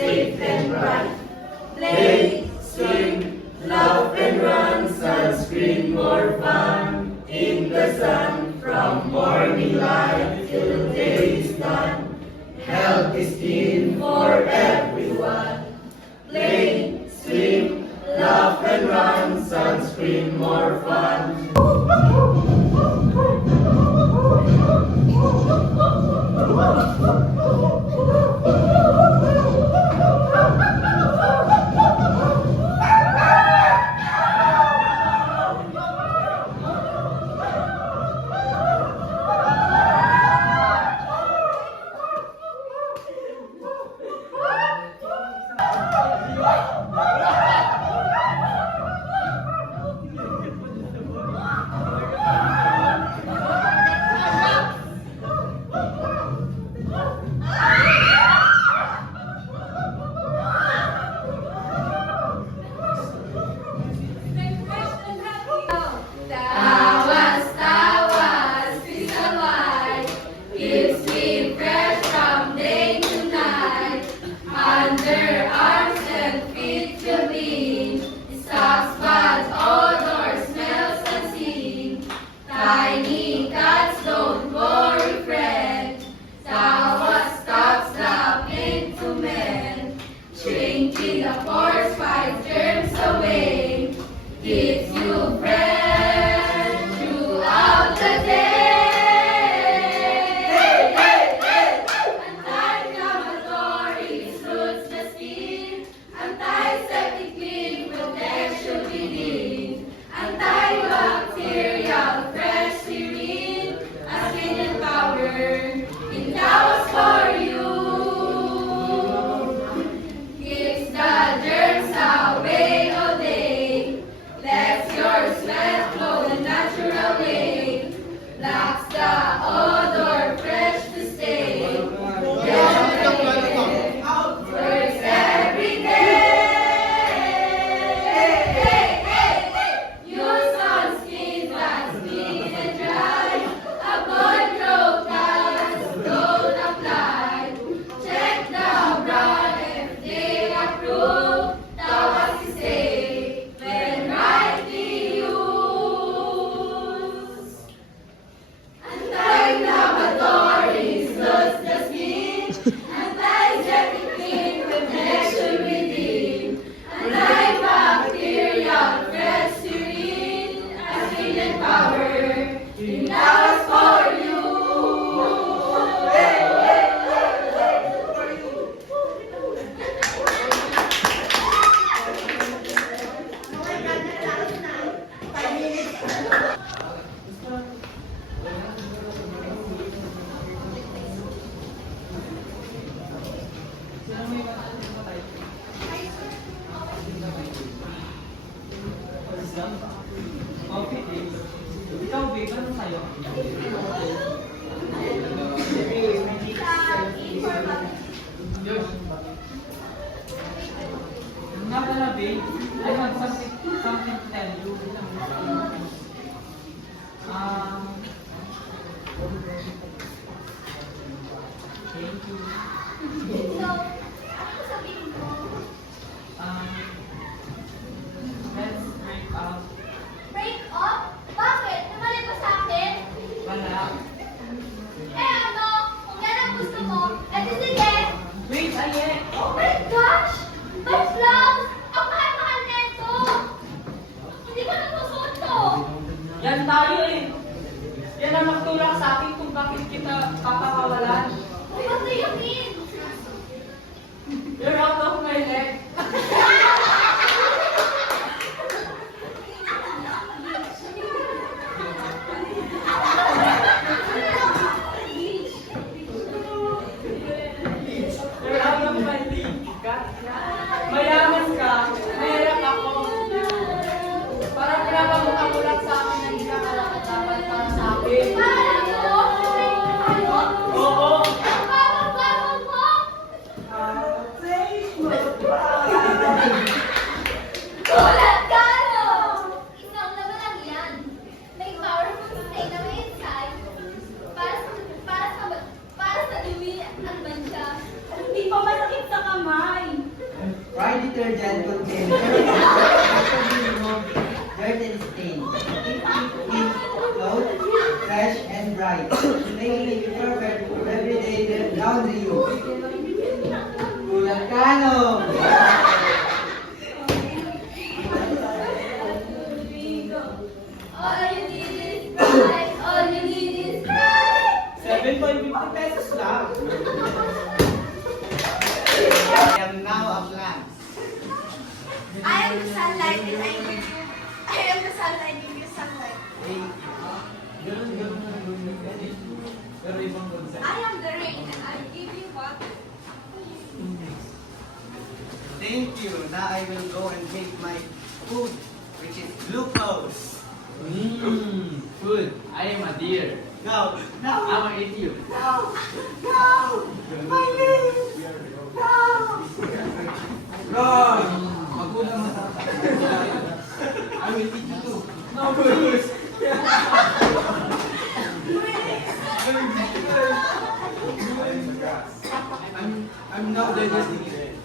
safe and bright. Play, swing, laugh and run, sunscreen more fun. In the sun, from morning light till day is done. Healthy skin for everyone. Play, swim, laugh and run, sunscreen more fun. Tiny cats, don't worry, friend. Tawa stops laughing to men. Changing the force fights germs away. Keeps you fresh throughout the day. Anti-inflammatory suits the skin. Antiseptic clean protection within. Antibacterial fresh serene. A skin and power in Tawas for you. Keeps the germs away all day. Lets your sweat flow the natural way. Blocks the odor fresh to stay. Works every day. Use sunscreen that's clean and dry. Avoid road gas, don't apply. Check the brand if they approve. Tawas is safe when rightly used. Anti-inflammatory suits the skin. Antiseptic clean protection within. Antibacterial fresh serene. A skin and power in Tawas for you. Ikaw, babe, ano sa'yo? Nga pala, babe. I have something to tell you. Thank you. Let's break up. Break up? Bakit? Namali ba sa akin? Wala. Eh ano? Kung yan ang gusto mo, edi sige! Wait, aye. Oh my gosh! My flowers! Ang mahal-mahal nito! Hindi ko nagsusuot to! Yan tayo eh. Yan ang magtulak sa akin kung bakit kita papakawalan. What do you mean? You're out of my leg. You're out of my league. Mayaman ka. Mahirap ako. Parang pinapamukha mo lang sa akin na hindi ka karapat-dapat para sa akin. Parang ako? Ano? Oo. detergent contains dirt and stain. Keep clothes fresh and bright, making it perfect for everyday laundry use. Kulang ka, no? All you need is pride. All you need is pride. 7.50 pesos lang. I am now a plant. I am the sunlight and I give you. I am the sunlight and give you sunlight. I am the rain and I give you water. Thank you. Now I will go and take my food, which is glucose. Food. I am a deer. No, no, I will eat you. no, no, my lips, no. Ron! Magulang na I will eat you too. No, Bruce! I'm now digesting it.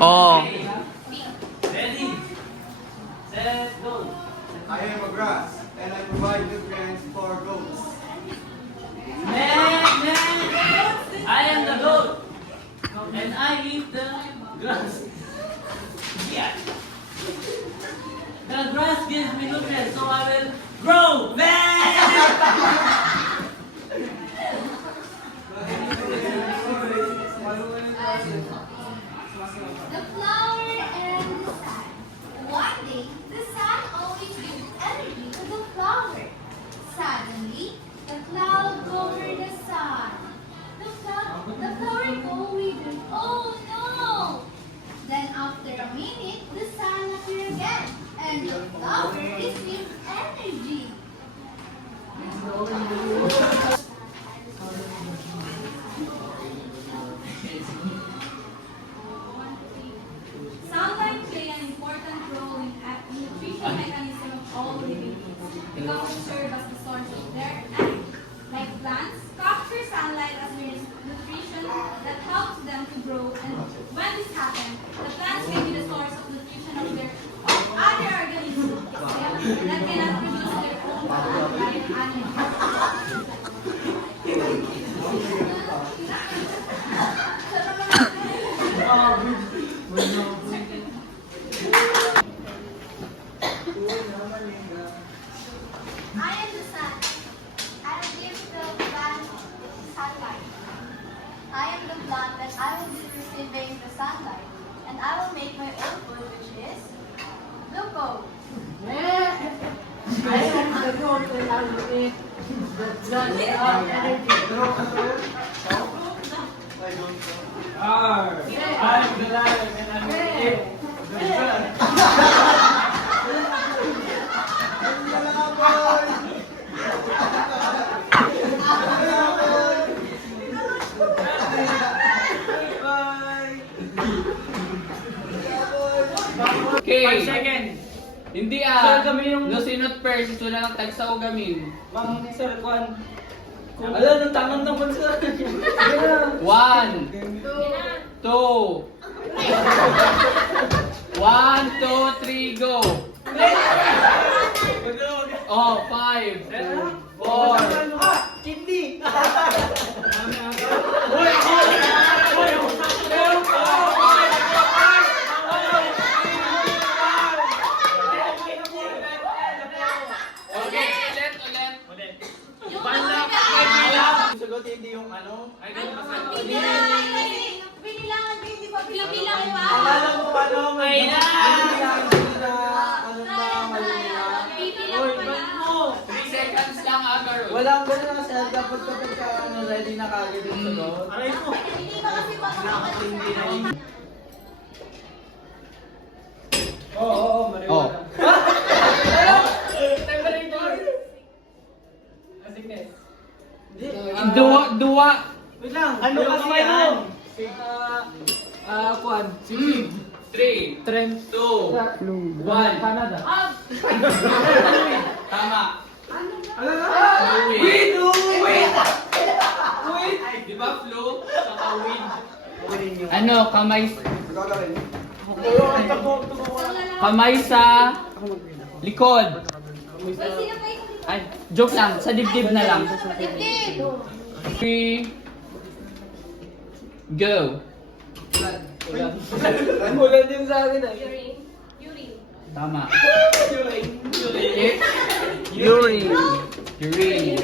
Oh. Ready? Set, go. I am a grass, and I provide nutrients for goats. I am the goat. And I eat the grass. Yeah. The grass gives me nutrients, so I will grow. The flower and the sun. One day, the sun always gives energy to the flower. Suddenly, the cloud covered the sun. The flower go withered. Oh no! Then after a minute, the sun appeared again, and the flower received energy. Sunlight play an important role in the nutrition mechanism of all living things because it serves as the source of their energy. Like plants, capture sunlight as their nutrition that helps them to grow, and when this happens, the plants may be the source of nutrition of their other organisms that cannot produce their own food like animals. I am the sun. I will give the plant sunlight. I am the plant that I will be receiving the sunlight, and I will make my own food, which is glucose. I am the goat and I will eat the grass energy. I am the lion and I will eat the grass. Okay. 5 seconds. Hindi Sir, kami yung- Lucinot Persis, wala nang tagsa o gamin. Mang Sir Juan. Alam, nang tangan ng bansa. 1, 2. 1, 2, 3, go. Oh, 5, 4. Hindi. Okay, ulit. Sagot hindi yung ano. Binilangan din, di ba? Binilangan pa. Akala mo ano, may Bibilang Oy, pa ba't na. mo? 3 seconds lang, Agarol. Walang ganun na sir, dapat kapag ka ano, ready na kagad yung sagot. Aray ko. Hindi ba kasi Nakatindi na yun. Oo, Oh. mariwala. Temperature. Sige. Dua. Wait lang. Ano kasi yan? Kwan. 3, Trend. 2, 1. Canada. Tama. Ano na? Wait. Wait! Di ba flu? So, Ano, kamay sa likod. Ay, joke lang, sa dibdib na lang. 3, go. Ulan din sa akin ah. Tama. Yuri. Urine. Urine.